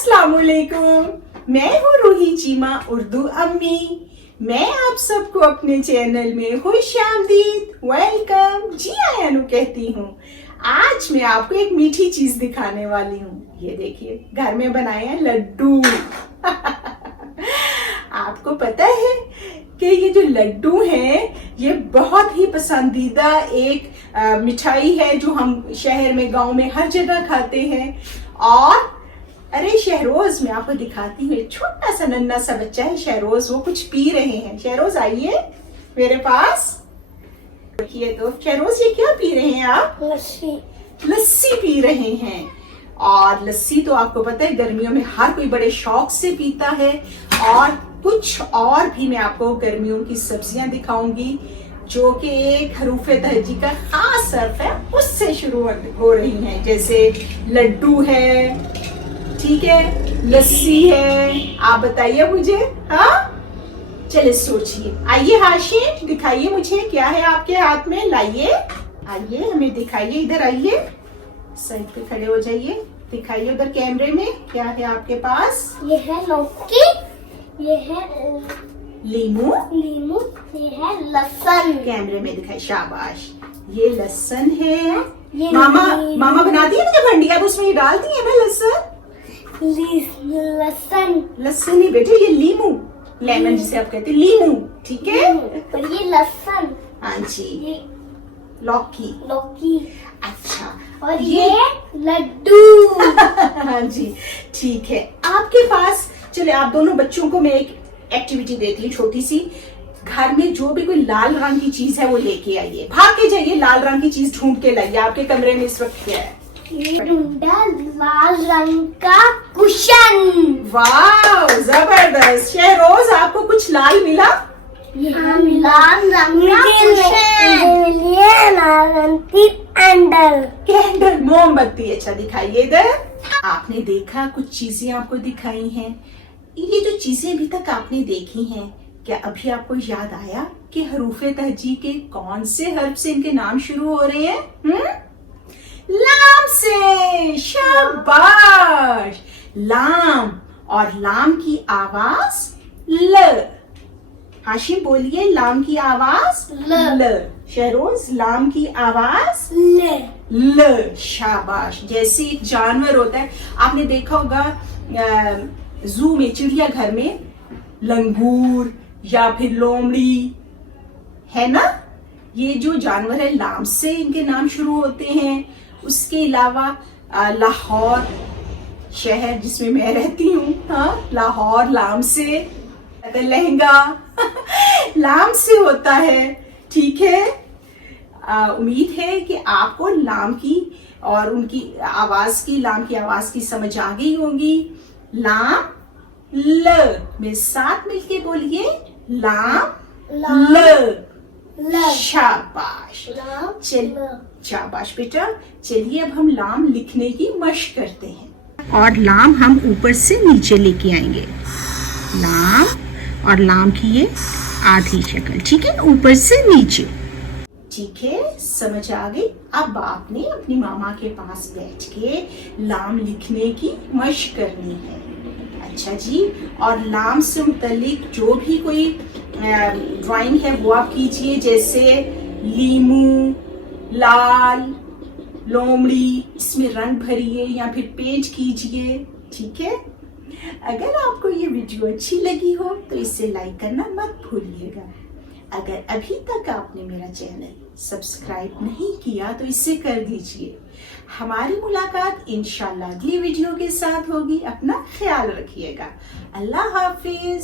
अस्सलामुअलैकुम, मैं हूँ रूही चीमा उर्दू अम्मी। मैं आप सबको अपने चैनल में खुश आमदीद, वेलकम जी आयानु कहती हूँ। आज मैं आपको एक मीठी चीज दिखाने वाली हूँ। ये देखिए, घर में बनाए हैं लड्डू। आपको पता है कि ये जो लड्डू हैं ये बहुत ही पसंदीदा एक मिठाई है जो हम शहर में, गांव में हर जगह खाते हैं। और अरे शहरोज, मैं आपको दिखाती हूँ, एक छोटा सा नन्हा सा बच्चा है शहरोज, वो कुछ पी रहे हैं। शहरोज आइए मेरे पास। देखिए तो शहरोज, ये क्या पी रहे हैं आप? लस्सी। लस्सी पी रहे हैं। और लस्सी तो आपको पता है गर्मियों में हर कोई बड़े शौक से पीता है। और कुछ और भी मैं आपको गर्मियों की सब्जियां दिखाऊंगी जो कि एक हरूफ तहजी का खास हर्फ है, उससे शुरू हो रही हैं। जैसे लड्डू है, ठीक है, लस्सी है। आप बताइए मुझे। हाँ, चलिए सोचिए। आइए हाशिम, दिखाइए मुझे क्या है आपके हाथ में। लाइए, आइए हमें दिखाइए। इधर आइए, साइड पे खड़े हो जाइए, दिखाइए उधर कैमरे में क्या है आपके पास। ये है लौकी, ये है लीमू, ये है लहसुन। कैमरे में दिखाई, शाबाश। ये लहसुन है। ये मामा बना दिए ना जब हंडिया, तो उसमें ये डाल दिए ना लहसुन। लहसुन नहीं बेटे, ये लीमू, लेमन जिसे आप कहते हैं, लीमू, ठीक है। पर ये लहसुन। हाँ जी, ये लौकी। अच्छा, और ये लड्डू। हाँ जी, ठीक है। आपके पास, चले आप दोनों बच्चों को मैं एक एक्टिविटी देती हूँ छोटी सी। घर में जो भी कोई लाल रंग की चीज है वो लेके आइए, भाग के जाइए, लाल रंग की चीज ढूंढ के लाइए। आपके कमरे में इस वक्त क्या है? ये ढूंढा लाल रंग का कुशन। वाह, जबरदस्त। शहरोज, आपको कुछ लाल मिला? लाल रंग का कैंडल, मोमबत्ती। अच्छा, दिखाइए इधर। आपने देखा, कुछ चीजें आपको दिखाई हैं। ये जो चीजें अभी तक आपने देखी हैं, क्या अभी आपको याद आया कि हरूफे तहजी के कौन से हर्फ से इनके नाम शुरू हो रहे हैं? लाम से। शाबाश। लाम, और लाम की आवाज ल। हाशिम बोलिए, लाम की आवाज ल। शहरोज, लाम की आवाज ल। शाबाश। जैसे एक जानवर होता है, आपने देखा होगा जू में, चिड़ियाघर में, लंगूर या फिर लोमड़ी, है ना। ये जो जानवर है लाम से इनके नाम शुरू होते हैं। उसके अलावा लाहौर शहर जिसमें मैं रहती हूँ, हाँ, लाहौर लाम से। लहंगा लाम से होता है, ठीक है। उम्मीद है कि आपको लाम की और उनकी आवाज की, लाम की आवाज की समझ आ गई होगी। लाम ल, में साथ मिलके बोलिए, लाम ल। शाबाश। शाबाश बेटा। चलिए अब हम लाम लिखने की मशक करते हैं। और लाम हम ऊपर से नीचे लेके आएंगे। लाम, और लाम की ये आधी शक्ल, ठीक है, ऊपर से नीचे। ठीक है, समझ आ गई। अब आपने अपनी मामा के पास बैठ के लाम लिखने की मशक करनी है। अच्छा जी। और लाम से मुतल्लिक जो भी कोई ड्राइंग है वो आप कीजिए, जैसे लीमू, लाल, लोमड़ी, इसमें रंग भरिए या फिर पेंट कीजिए, ठीक है। अगर आपको ये वीडियो अच्छी लगी हो तो इसे लाइक करना मत भूलिएगा। अगर अभी तक आपने मेरा चैनल सब्सक्राइब नहीं किया तो इसे कर दीजिए। हमारी मुलाकात इंशाल्लाह अगली वीडियो के साथ होगी। अपना ख्याल रखिएगा। अल्लाह हाफिज।